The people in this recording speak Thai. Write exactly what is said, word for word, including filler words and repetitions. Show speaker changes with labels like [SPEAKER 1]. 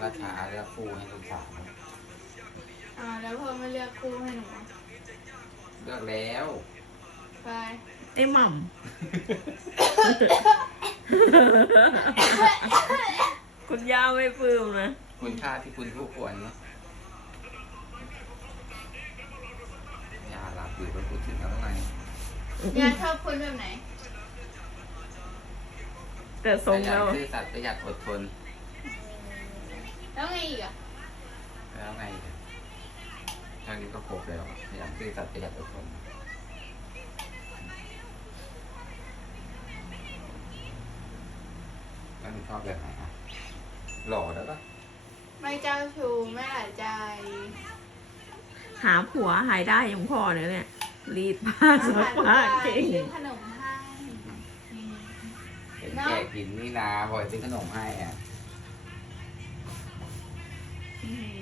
[SPEAKER 1] ราชาเลือกคู่ให้ลูกสาว
[SPEAKER 2] อ่าแล้วพ่อไม่เลือกคู่ให้หนู
[SPEAKER 1] เลือกแล้ว
[SPEAKER 2] ไป
[SPEAKER 3] ไอ้หม่ำ คุณย่าไม่ปลื้มนะ
[SPEAKER 1] คุณค่าที่คุณคู่ควรเนาะยาหลับอยู่ไปพูดถึงแล้วไง
[SPEAKER 2] ยาชอบคนแบบไหน
[SPEAKER 3] แต่ทรง
[SPEAKER 1] ขยั
[SPEAKER 3] แล้
[SPEAKER 1] น
[SPEAKER 3] ว
[SPEAKER 1] ซื่อสัตย์ประหยัดอดทน
[SPEAKER 2] แล้วไงอีกอ่ะ
[SPEAKER 1] แล้วไงทางนี้ก็ครบแล้วขยันซื่อสัตย์ประหยัดอดทนแล้วคุณชอบแบบไหนอ่ะหล่อแล้วก็
[SPEAKER 2] ไม่เจ้าชู้ไม่หลายใจ
[SPEAKER 3] หาผัวหายได้อย่างพ่อเนี่ยเนี่ย รีดผ้าซักผ้าเก่ง
[SPEAKER 2] ซื้อขนมให้
[SPEAKER 1] เห็นแกกินนี่นาบ่อยซื้อขนมให้อ่ะ
[SPEAKER 2] อืม